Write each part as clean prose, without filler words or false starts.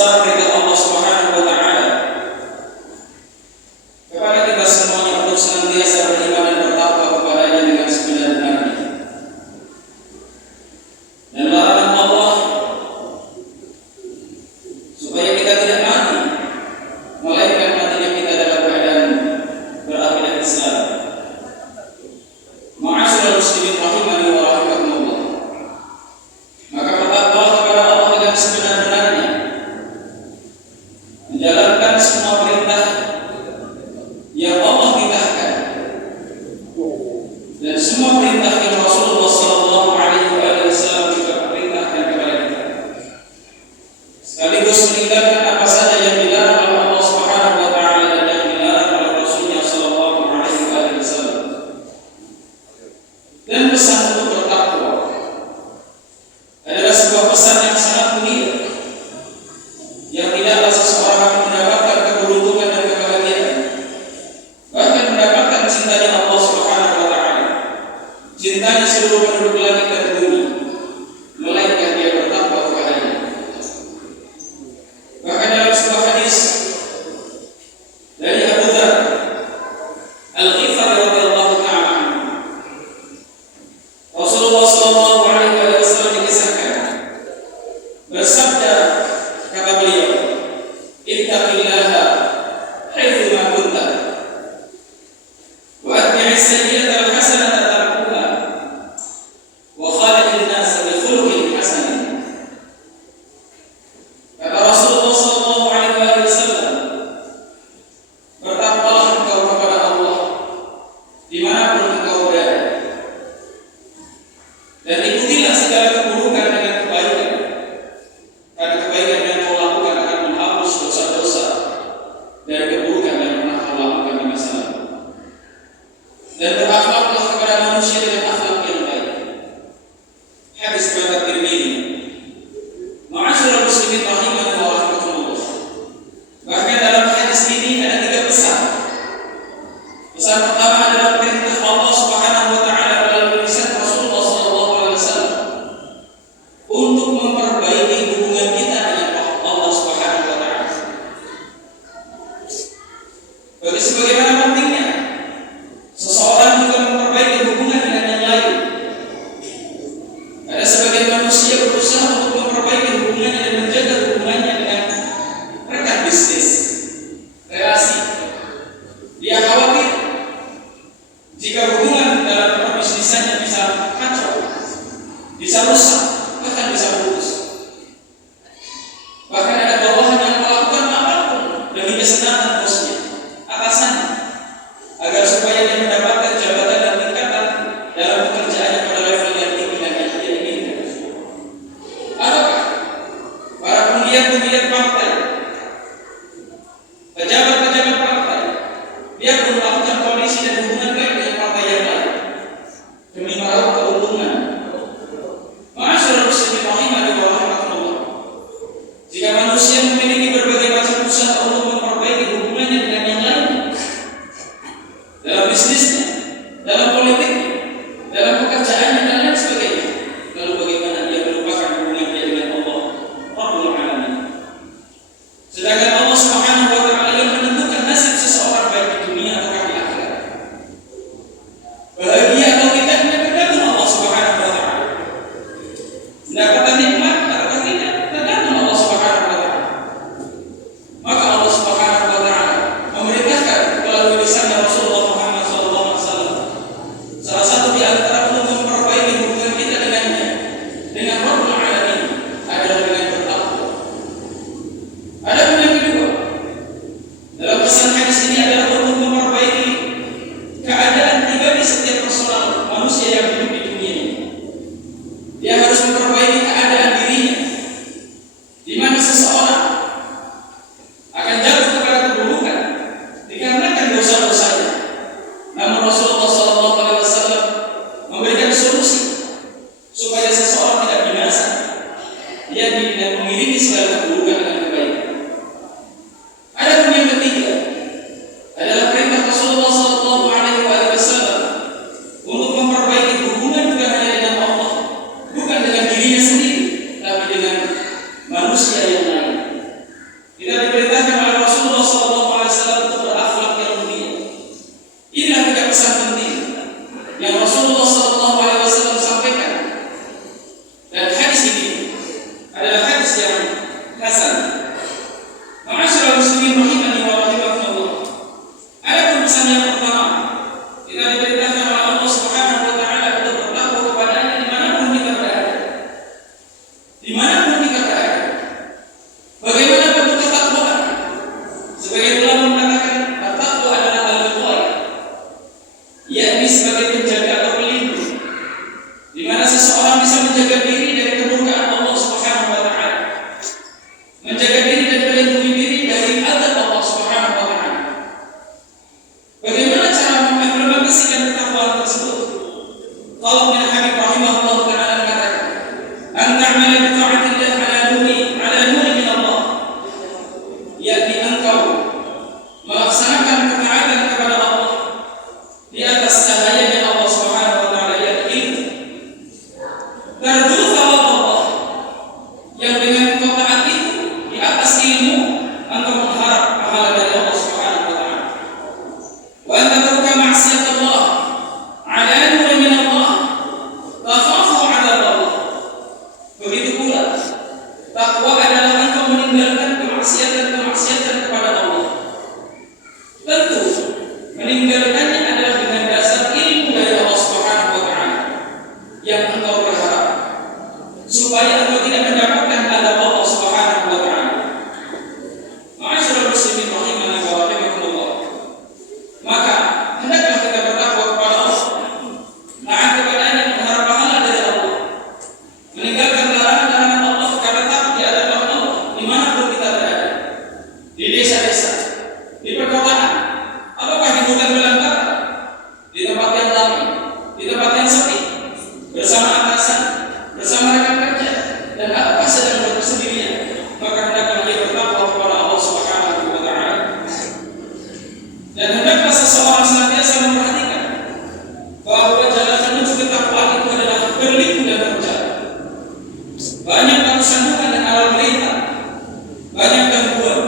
besar perintah Allah Subhanahu wa taala kepada kita semuanya untuk senantiasa beriman dan bertakwa kepadanya dengan sebenar-benarnya. Dan larangan Allah supaya kita tidak mati, melainkan matinya kita dalam keadaan berakidah Islam. Ma'asyiral muslimin rahimani wa rahimakumullah. Maka bertakwa kepada Allah dengan sebenar-benarnya, menjalankan semua perintah yang Allah perintahkan dan semua perintah yang Rasulullah sallallahu alaihi wasallam juga perintahkan kepada kita, sekaligus meninggalkan apa saja yang dilarang oleh Allah Subhanahu wa taala dan yang dilarang oleh Rasulnya sallallahu alaihi wasallam. Dan pesan untuk bertakwa adalah sebuah pesan yang sangat mulia, yang tidaklah seseorang mendapatkan keberuntungan dan kebahagiaan, bahkan mendapatkan cintanya Allah Subhanahu wa taala, cintanya seluruh penduduk langit dan bumi, melainkan dia bertakwa kepadanya. Bahkan dalam sebuah hadis dari Abu Dzar Al-Ghifari radhiyallahu ta'ala anhu, Rasulullah sallallahu alaihi wasallam dikisahkan bersabda, kata beliau, ittaqillaha haitsu ma kunta wa atbi'is sayyi'ata al-hasanata tamhuha wa khaliqin nas bi khuluqin hasan. Kata Rasulullah sallallahu alaihi wasallam, bertakwalah engkau kepada Allah dimanapun engkau berada, dan ikutilah segala keburukan dengan kebaikan, karena kebaikan yang kau lakukan akan menghapus dosa-dosa dan keburukan yang pernah kau lakukan di masa lalu. Dan berakhlaklah kepada manusia dengan akhlak yang baik. Hadis riwayat Tirmidzi. Ma'asyiral muslimin rahimani wa rahimakumullah. Bahkan dalam hadis ini ada 3 pesan. Pesan pertama adalah perintah Allah Subhanahu wa taala melalui lisan Rasulullah sallallahu alaihi wasallam untuk memperbaiki hubungan kita dengan Allah Subhanahu wa taala. Bagi sebagaimana pentingnya seseorang juga memperbaiki hubungan dengan yang lain. Ada sebagian manusia berusaha untuk memperbaiki hubungannya dan menjaga hubungannya dengan rekan bisnis, relasi. Dia khawatir jika hubungan dalam perbisnisannya bisa kacau, bisa rusak, bahkan bisa putus. Bahkan ada bawahan yang melakukan apapun demi kesenangan bosnya, atasannya, agar supaya dia mendapatkan jabatan dan tingkatan dalam pekerjaannya pada level yang tinggi dan yang dia inginkan. Ataukah para penggiat-penggiat partai, pejabat-pejabat partai, dia pun melakukan koalisi dan hubungan baik dengan partai yang lain demi meraup keuntungan. Ma'asyiral muslimin rahimani wa rahimakumullah. Jika manusia memiliki berbagai macam usaha untuk memperbaiki hubungannya dengan yang lain, dalam bisnisnya, dalam politiknya, dalam pekerjaannya dan lain sebagainya, lalu bagaimana dia melupakan hubungannya dengan Allah Rabbul Alamin? Sedangkan Allah Subhanahu wa taala yang menentukan nasib seseorang baik di dunia atau di akhirat. Bahagia atau tidaknya tergantung Allah Subhanahu wa taala. Mendapatkan nikmat atau tidak tergantung Allah Subhanahu wa taala. Maka Allah Subhanahu wa taala memerintahkan melalui lisan Rasulullah Muhammad sallallahu alaihi wasallam, salah satu di antara untuk memperbaiki hubungan kita dengannya, dengan Rabbul Alamin, adalah dengan bertakwa. Adapun yang kedua, dalam pesan hadis ini adalah untuk memperbaiki keadaan pribadi setiap personal manusia yang hidup di dunia ini. Dia harus memperbaiki keadaan dirinya, di mana seseorang akan jatuh kepada keburukan dikarenakan dosa-dosanya. Namun Rasulullah SAW memberikan solusi supaya seseorang tidak binasa, yakni dengan mengiringi segala keburukan dengan kebaikan. Adapun yang ketiga adalah perintah Rasulullah SAW untuk memperbaiki hubungan bukan hanya dengan Allah, bukan dengan dirinya sendiri, tapi dengan manusia yang lain. hasan. Ma'asyiral muslimin rahimani wa rahimakumullah. Ada pesan yang pertama, kita diperintahkan oleh Allah Subhanahu wa taala untuk bertakwa kepadanya dimanapun kita berada. Dimanapun kita berada. Bagaimana bentuk ketakwaan? Sebagai ulama mengatakan takwa adalah al-wiqayah, yakni sebagai penjaga atau pelindung, di mana seseorang bisa menjaga diri dari kemurkaan Allah Subhanahu wa taala, menjaga diri dan melindungi diri dari azab Allah Subhanahu wa taala. Bagaimana cara mengimplementasikan ketakwaan tersebut? Kalau bin Habib rahimahullah taala mengatakan, "An ta'mala bi ta'atillah ala nuri min Allah." Yakni engkau melaksanakan ketaatan kepada Allah di atas cahayanya Allah Subhanahu wa taala, yakni ilmu. Tarju thawab Allah, yang dengan engkau taat itu di atas ilmu engkau mengharap pahala dari Allah Subhanahu wa taala. Wa anta taruka ma'siyat Allah ala nur min Allah takhafu 'adab Allah. Begitu pula takwa adalah engkau meninggalkan kemaksiatan kepada Allah. Tentu meninggalkannya adalah dengan dasar ilmu dari Allah Subhanahu wa taala yang engkau berharap supaya engkau tidak mendapatkan azab Allah Subhanahu wa taala. Ma'asyiral muslimin rahimani wa rahimakumullah. Maka hendaklah kita bertakwa kepada Allah, taat kepadanya, mengharap pahala dari Allah, meninggalkan larangan-larangan Allah karena takut diazab Allah dimanapun kita berada, di desa-desa, di perkotaan, apakah di hutan belantara, di tempat yang ramai, di tempat yang sepi, bersama atasan, bersama rekan kerja, dan apakah sedang bersendirian, maka hendaklah dia bertakwa kepada Allah Subhanahu wa taala. Dan hendaklah seseorang senantiasa memperhatikan bahwa jalan menuju ketakwaan itu adalah berliku dan berjalan. Banyak sandungan dan alam melintang, banyak gangguan,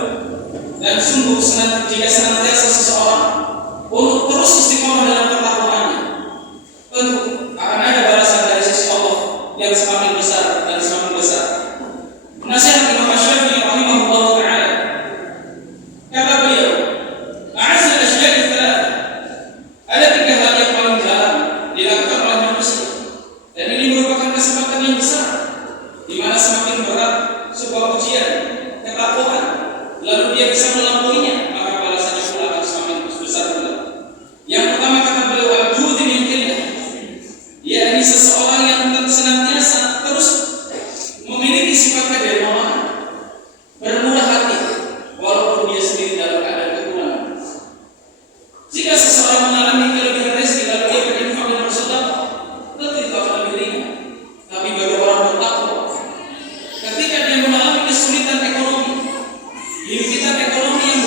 dan sungguh jika senantiasa seseorang untuk terus istiqomah dalam ketakwaannya, tentu akan ada balasan dari sisi Allah yang semakin besar dan semakin besar. Nasihat Imam Asy-Syafi'i rahimahullah taala, kata beliau, "A'azzal asya'i tsalatsah." Ada 3 hal yang paling jarang dilakukan oleh manusia, dan ini merupakan kesempatan yang besar, di mana semakin berat sebuah ujian ketakwaan, lalu dia bisa melampauinya, maka balasannya pula akan semakin besar pula. Yang pertama kata beliau, al-judi min qillah, yakni seseorang yang senantiasa terus memiliki sifat kedermawanan, bermurah hati walaupun dia sendiri dalam keadaan kekurangan. Jika seseorang mengalami kelebihan rezeki lalu dia berinfak dan bersedekah, tentu itu akan lebih ringan. Tapi bagi orang bertakwa, ketika dia mengalami kesulitan ekonomi, himpitan ekonomi yang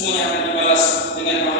semuanya akan dibalas dengan pahala